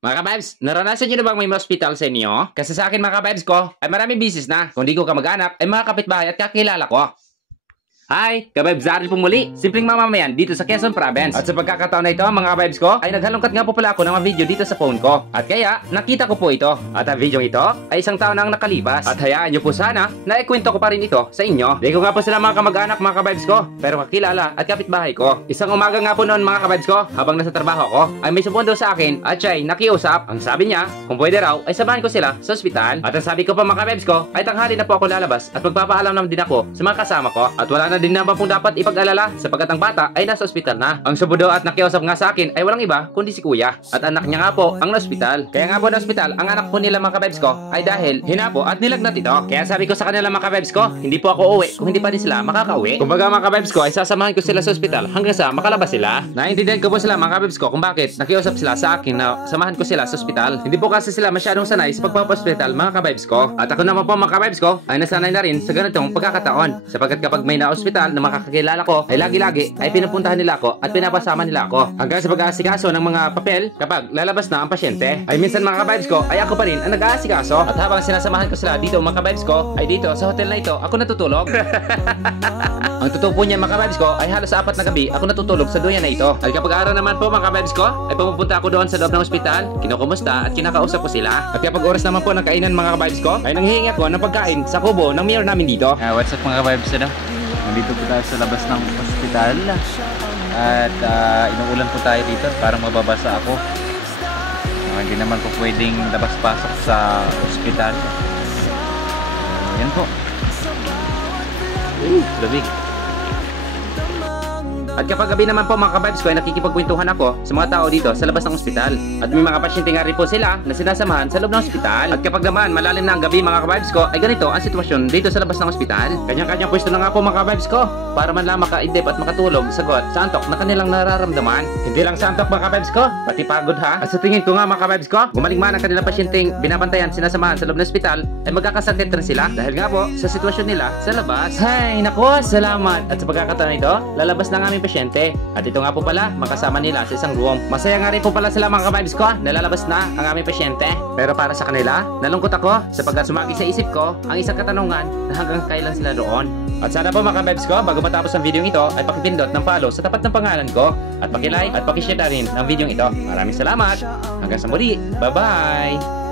Mga kabibes, naranasan nyo na bang may hospital sa inyo? Kasi sa akin mga kabibes ko, ay maraming bisis na. Kung di ko kamag-anak, ay mga kapitbahay at kakilala ko. Hi! Kabibes, Daryl po muli. Simpleng mamamayan dito sa Quezon Province. At sa pagkakataon na ito, mga kabibes ko, ay naghalongkat nga po pala ako ng mga video dito sa phone ko. At kaya, nakita ko po ito. At ang video ito ay isang taon na ang nakalipas. At hayaan nyo po sana na ikwento ko pa rin ito sa inyo. Di ko nga po sila mga kamag-anak mga kabibes ko, pero kakilala at kapitbahay ko. Isang umaga nga po noon mga kabibes ko, habang nasa trabaho ko, ay may sumundo sa akin at siya'y nakiusap. Ang sabi niya, kung pwede raw, ay samahan ko sila sa ospital. At ang sabi ko pa mga kabibes ko, ay tanghali na po ako lalabas at magpapaalam naman din ako sa mga kasama ko. At wala na din naman pong dapat ipag-alala sapagkat ang bata ay nasa ospital na. Ang subudo at nakiusap nga sa akin ay walang iba kundi si kuya. At anak niya nga po ang na-ospital. Kaya nga po na-ospital ang anak po nila mga kabibes ko ay dahil hinapo at nilagnat ito. Kaya sabi ko sa kanila mga kabibes ko, hindi po ako uuwi kung hindi pa din sila makakauwi. Kumbaga mga kabibes ko ay sasamahan ko sila sa ospital hanggang sa makalabas sila. Naintindihan ko po sila mga kabibes ko kung bakit nakiusap sila sa akin na samahan ko sila sa ospital. Hindi po kasi sila masyadong sanay sa pagpapa-ospital mga kabibes ko. At ako naman po mga kabibes ko ay nasanay na rin sa ganitong pagkakataon. Sapagkat kapag may na-ospital na makakakilala ko ay lagi-lagi ay pinupuntahan nila ako at pinapasama nila ako hanggang sa pag-aasikaso ng mga papel kapag lalabas na ang pasyente. Ay minsan mga kabibes ko ay ako pa rin ang nag-aasikaso at habang sinasamahan ko sila dito mga kabibes ko ay dito sa hotel na ito ako natutulog. Ang totoo po niya mga kabibes ko ay halos sa 4 na gabi ako natutulog sa duyan na ito. At kapag araw naman po mga kabibes ko ay pumupunta ako doon sa loob ng ospital, kinukumusta at kinakausap ko sila. At kapag oras naman po ng kainan mga kabibes ko ay nanghihingi ako ng pagkain sa kubo ng mayor namin dito. What's up mga kabibes ano? Nandito po tayo sa labas ng ospital at inuulan po tayo dito parang mababasa ako. Hindi naman po pwedeng labas-pasok sa ospital. Yan po. Lamig. At kapag gabi naman po mga kabibes ko ay nakikipagkwentuhan ako sa mga tao dito sa labas ng ospital. At may mga pasyente nga rin po sila na sinasamahan sa loob ng ospital. At kapag naman malalim na ang gabi mga kabibes ko ay ganito ang sitwasyon dito sa labas ng ospital. Kanyang-kanyang pwesto na nga po mga kabibes ko para man lang makaidip at makatulog sagot sa antok na kanilang nararamdaman. Hindi lang sa antok mga kabibes ko, pati pagod ha. At sa tingin ko nga mga kabibes ko, gumaling man ang kanilang pasyenteng binabantayan sinasamahan sa loob ng ospital ay magkakasakit rin sila dahil nga po sa sitwasyon nila sa labas. Hay nako, salamat. At sa pagkakataon ito, lalabas na ng aming pasyente. At ito nga po pala, makasama nila sa isang room. Masaya nga rin po pala sila mga kabibes ko, nalalabas na ang aming pasyente. Pero para sa kanila, nalungkot ako sapagkat sumagi sa isip ko ang isang katanungan na hanggang kailan sila roon. At sana po mga kabibes ko, bago matapos ang video ito, ay pakipindot ng follow sa tapat ng pangalan ko at pakilike at pakishare na rin ang video ito. Maraming salamat. Hanggang sa muli. Bye-bye!